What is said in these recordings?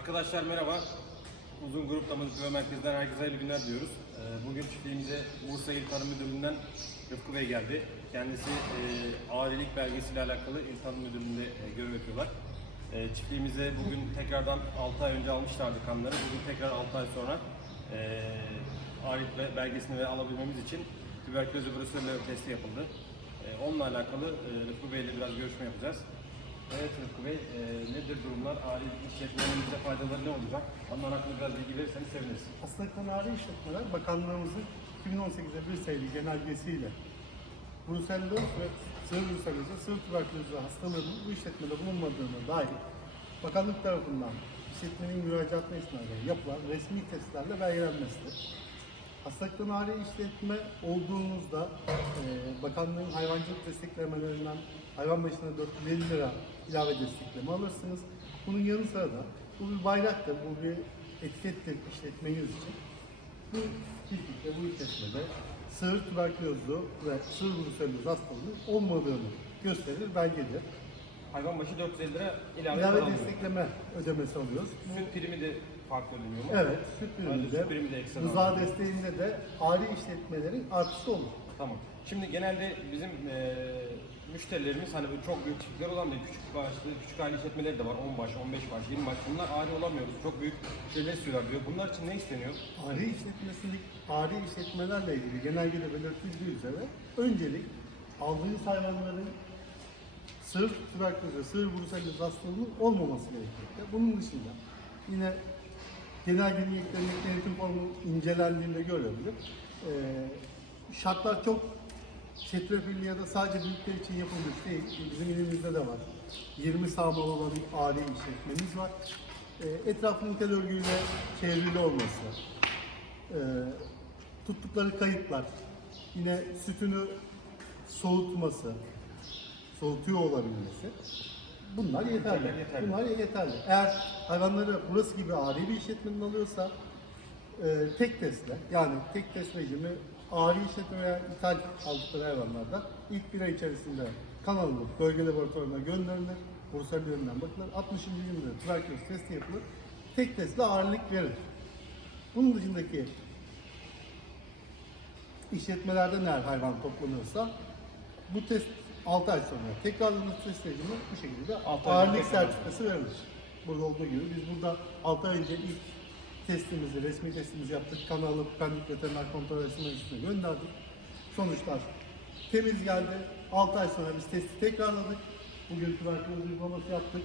Arkadaşlar merhaba. Uzun Grup Damızlık ve Merkez'den herkese hayırlı günler diyoruz. Ee, Bugün çiftliğimize Bursa İl Tarım Müdürlüğü'nden Rıfkı Bey geldi. Kendisi e, ailelik belgesiyle alakalı İl Tarım Müdürlüğü'nde e, görev yapıyorlar. E, Çiftliğimize bugün tekrardan 6 ay önce almışlardı kanları. Bugün tekrar 6 ay sonra e, ailelik be- belgesini ve alabilmemiz için tüberküloz bruselloz testi yapıldı. E, Onunla alakalı e, Rıfkı Bey ile biraz görüşme yapacağız. Evet Rıfkı Bey, e, nedir durumlar? Aile işletmelerimize faydaları ne olacak? Onlar hakkında biraz bilgi verirseniz seviniriz. Aslında kanari işletmeler bakanlığımızın 2018'de bir sayılı genelgesiyle bruselloz ve sığır brusellozu, sığır tüberkülozu hastalığının bu işletmede bulunmadığına dair bakanlık tarafından işletmenin müracaatına istinaden yapılan resmi testlerle belgelenmesidir. Hastalık kanari işletme olduğunuzda e, bakanlığın hayvancılık desteklemelerinden hayvan başına 450 lira ilave destekleme alırsınız. Bunun yanı sıra da bu bir bayraktır, bu bir etikettir işletmeniz için. Bu çiftlikte, bu işletmede sığır tüberkülozlu ve sığır bruselloz hastalığının olmadığını gösterir belgedir. Hayvan başı 450 lira ilave, İlave destekleme ödemesi alıyoruz. Bu- Süt primi de farklı ödeniyor mu? Evet, süt primi de ekstra rıza alınıyor. desteğinde de aile işletmelerin artışı olur. Tamam. Şimdi genelde bizim e, müşterilerimiz hani böyle çok büyük çiftlikler olan değil, küçük başlı, küçük aile işletmeleri de var. 10 baş, 15 baş, 20 baş. Bunlar aile olamıyoruz. Çok büyük şeyler istiyorlar diyor. Bunlar için ne isteniyor? Aile işletmesindeki aile işletmelerle ilgili genelgede belirtildiği üzere öncelik aldığınız hayvanların sığır tüberkülozu, sığır bruselloz hastalığının olmaması gerekmekte. Bunun dışında yine genelgenin yüklenmek denetim formu incelendiğinde görebilir. Ee, şartlar çok çetrefilli ya da sadece büyükler için yapılmış değil. Bizim ilimizde de var. 20 sağmalı olan bir aile işletmemiz var. Ee, etrafının tel örgüyle çevrili olması, ee, tuttukları kayıtlar, yine sütünü soğutması, soğutuyor olabilmesi. Bunlar yeterli. Bunlar yeterli. Bunlar yeterli. Eğer hayvanları burası gibi aile bir işletmenin alıyorsa e, tek testle yani tek test rejimi aile işletme veya ithal aldıkları hayvanlarda ilk bir ay içerisinde kan alınıp bölge laboratuvarına gönderilir. Bursel yönünden bakılır. 60. günde tüberküloz testi yapılır. Tek testle ağırlık verir. Bunun dışındaki işletmelerden eğer hayvan toplanırsa bu test 6 ay sonra test rejimi bu şekilde Altı ay ağırlık tekrar. sertifikası verilir. Burada olduğu gibi biz burada 6 ay önce ilk testimizi, resmi testimizi yaptık. Kan alıp pendik veteriner kontrol üstüne gönderdik. Sonuçlar temiz geldi. 6 ay sonra biz testi tekrarladık. Bugün tüberküloz uygulaması yaptık.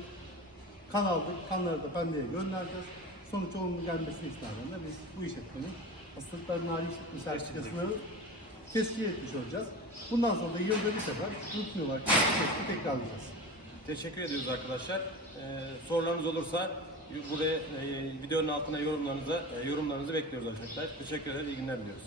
Kan aldık. Kanları da pendeye göndereceğiz. Sonuç olumlu gelmesi istinaden de biz bu işletmenin hastalıkların hali işletme sertifikasını tescil etmiş olacağız. Bundan sonra da yılda bir sefer rutin olarak testi tekrarlayacağız. Teşekkür ediyoruz arkadaşlar. E, sorularınız olursa buraya e, videonun altına yorumlarınızı, e, yorumlarınızı bekliyoruz arkadaşlar. Teşekkür ederiz. İyi günler diliyoruz.